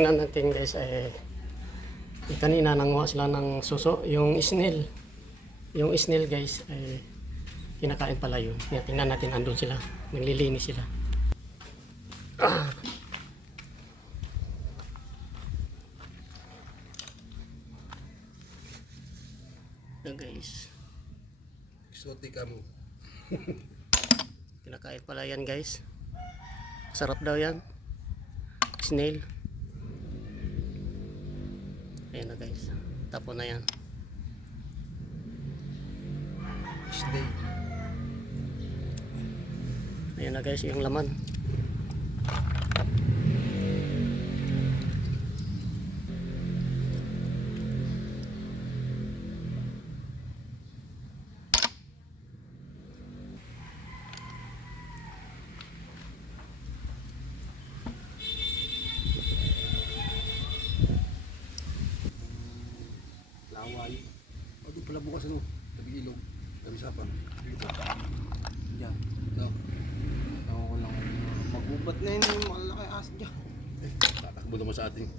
Tingnan natin guys, kanina nanguha sila ng suso, yung snail. Yung snail guys, kinakain pala yun. Yan, tingnan natin, andun sila. Naglilinis sila. So guys, Exotica mo. kinakain pala yan guys. Sarap daw yan. Snail. Ayan na guys. Tapo na yan. Stay. Ayan na guys, yung laman. Laway. O di pala bukas ano. Tabi ilog. Tabi sapang. Yan. No. Ako lang. Magubat na yun yung malaki as dyan. Tatakbo naman sa ating.